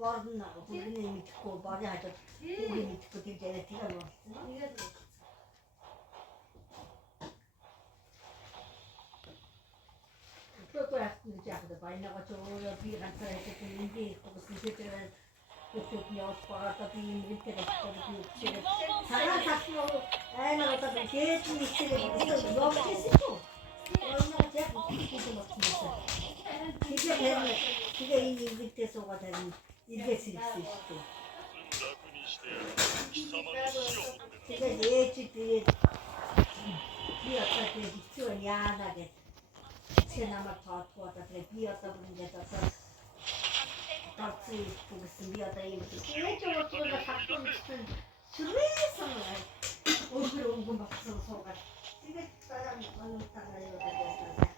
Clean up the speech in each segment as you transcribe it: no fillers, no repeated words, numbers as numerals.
Борно бүгний мэдхгүй бори хажууд бүгний мэдхгүй тийм яриа тэгээ болсон. Тэгвэл яахын жаахан байнага чөөрө би ганцаар хэвчээ инди хогсон хэвчээ YouTube нёс парата би инди хэвчээ цагаан сахноо айнаа одоо гээд нэгсээ явчихсан. Орноо яг хийх болсон. Тэгээ энэ индтэй суугаад харин илгээс ирсэн шүү дээ. Тэгээ ээж тэгээд би одоо хэцүү яана гэж чи намайг тоотгоо одоо би одоо ингээд одоо тавцыг бүгсэн би одоо юм ээж өөртөө хатсан сүрээсэн өөр өнгөн багсан суугаад тэгээд дараа нь онтаа яваад байсан.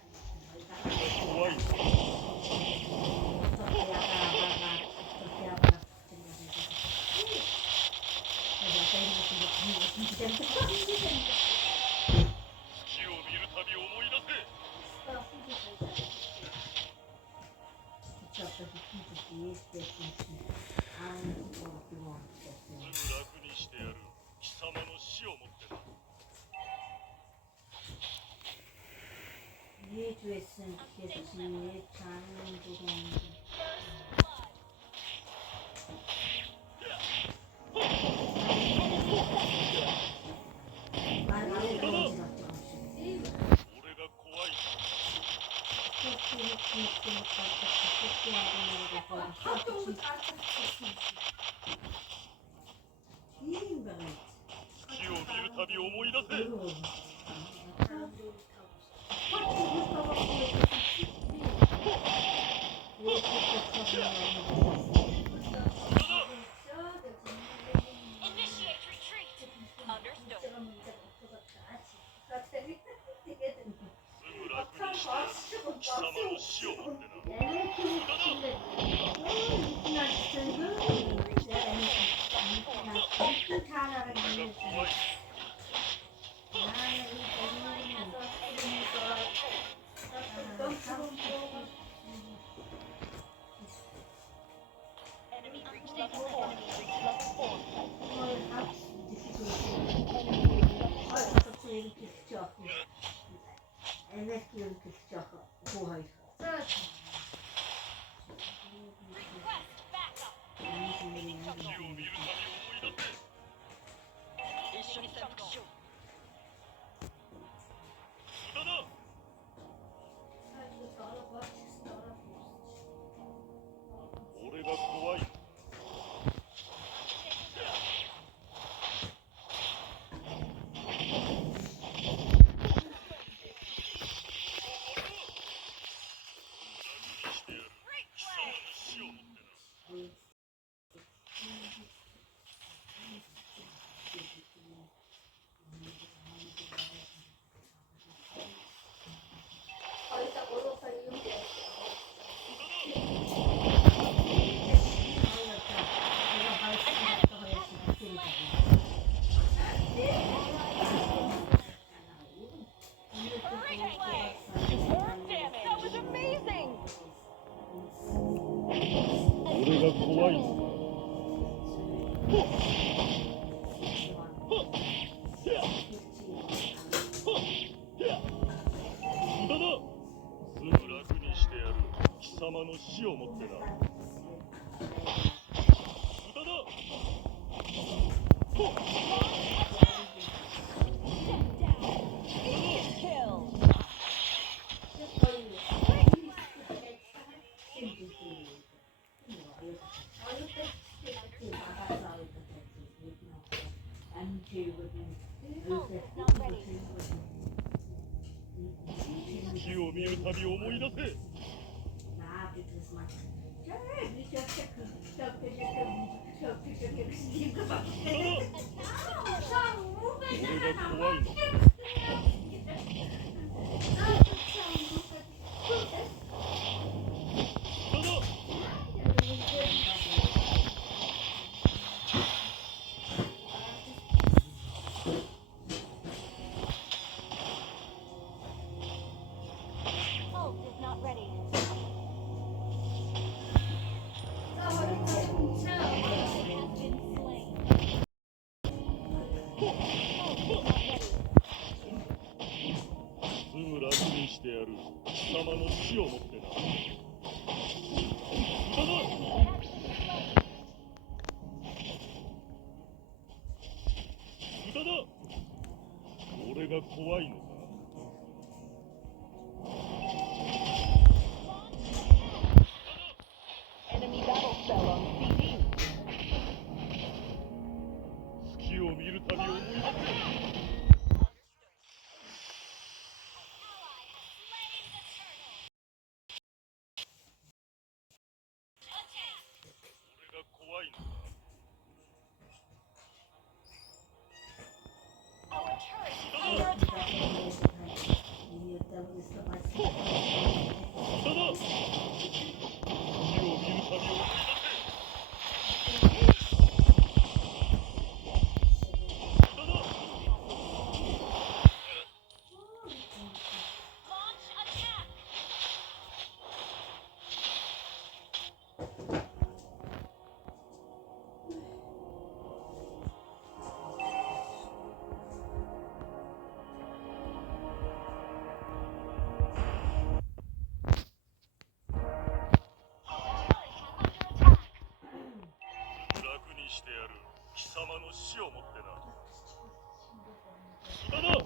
Damage. 俺が怖いの無駄だ。すぐ楽にしてやる。貴様の死をもってな。無駄だ。月を見るたび思い出せ。俺が怖いの。すぐ楽にしてやる。貴様の死をもってな。無駄だ。無駄だ。俺が怖いのか。月を見るたび思い出せ。怖いのか。無駄だ。月を見るたび思い出せ。楽にしてやる。貴様の死をもってな。無駄だ。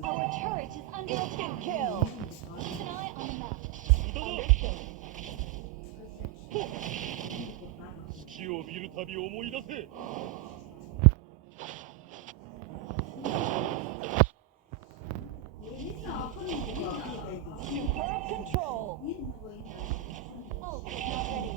Our turret is under attack. Kill. Keep an eye on the map. 月を見るたび思い出せ。Superb control. Oh, not ready.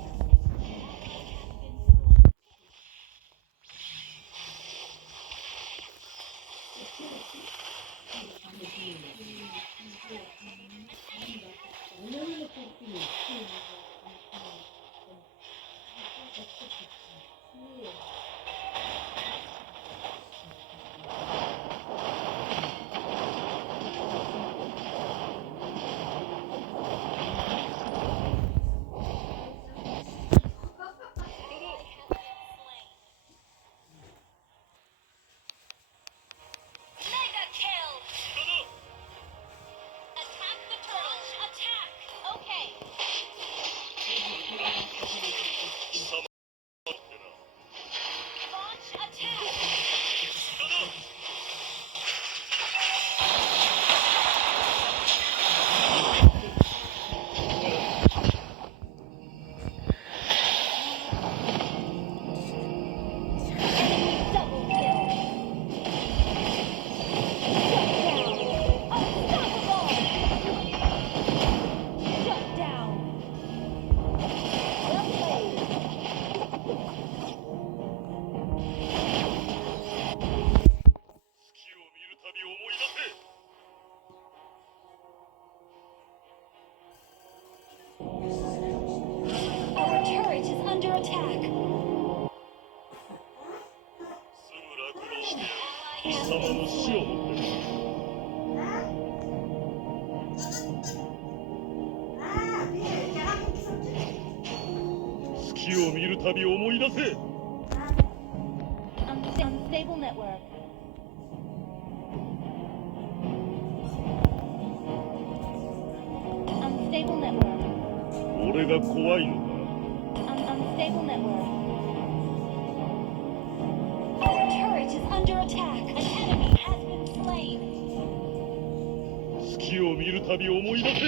貴様の死をもってな。 月を見るたび思い出せ。 Unstable network. Unstable network. 俺が怖いのか。 Unstable network. Our turret is under attack. An enemy has been slain. 月を見るたび思い出せ。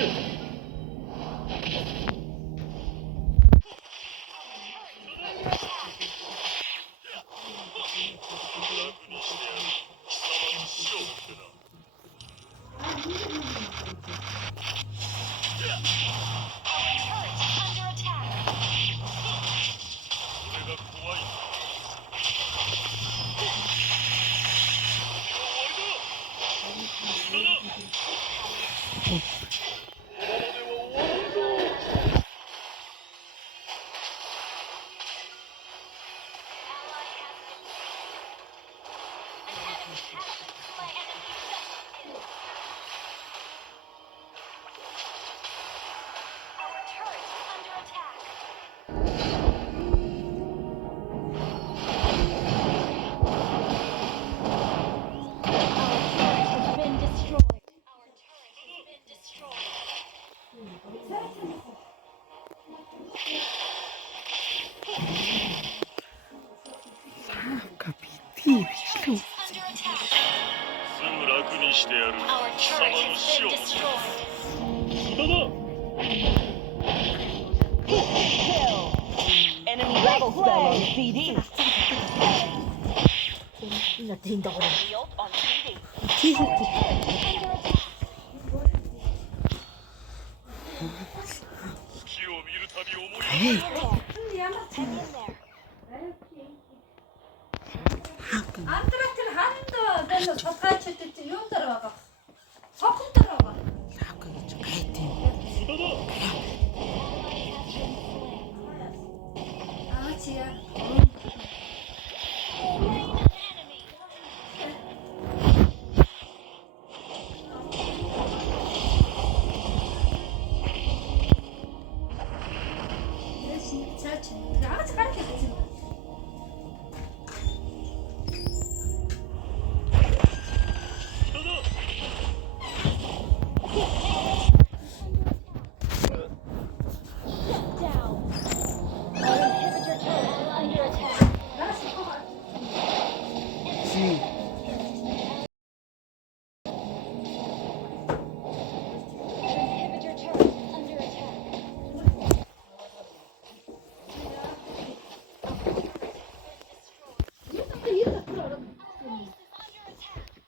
Enemy level spell on CD. 나 드린다고 그래. Shield on CD. 안드라트를 한다. 그래서 저파치 때 용 들어가. 거품 들어가. 아, 지야. 잘 쳐. 아가씨 가르쳐 주지 마. Down. Our inhibitor turret is under attack. 나가씨 이거 봐. Our inhibitor turret is under attack.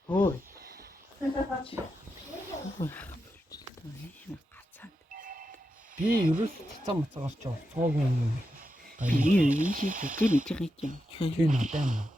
어이. 비율을 살짝 맞춰갔죠. 소금. 이 시대 때문에 뒤나 때문에.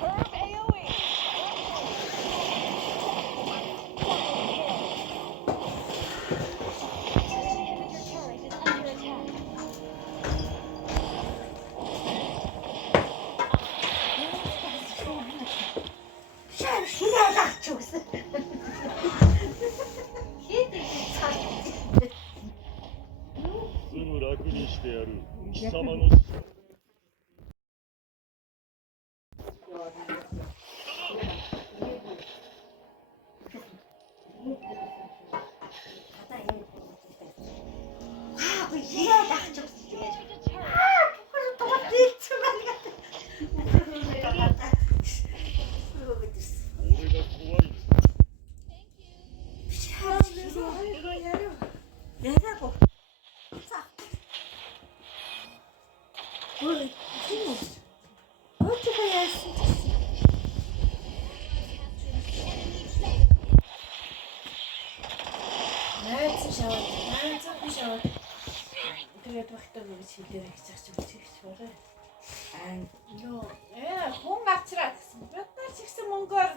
Herb AoE. Our inhibitor turret is under attack. 희나가 죽었어. 희들이 すぐ楽にしてやる。貴様の死。 아, 그 희나가 죽었어. Inhibitor turret. 그래서 도망 뒤쳐만 갔다. 俺が怖い。 내라고. 자. 뭘 힘이 없어. 어떻게 해야 할수 있어? 날 쑤셔. 그래도 확 떠오르지. 내가 기차 좀 쑤셔. айн Хүн авчраад гэсэн. Бид нар ч ихсэн мөнгөөр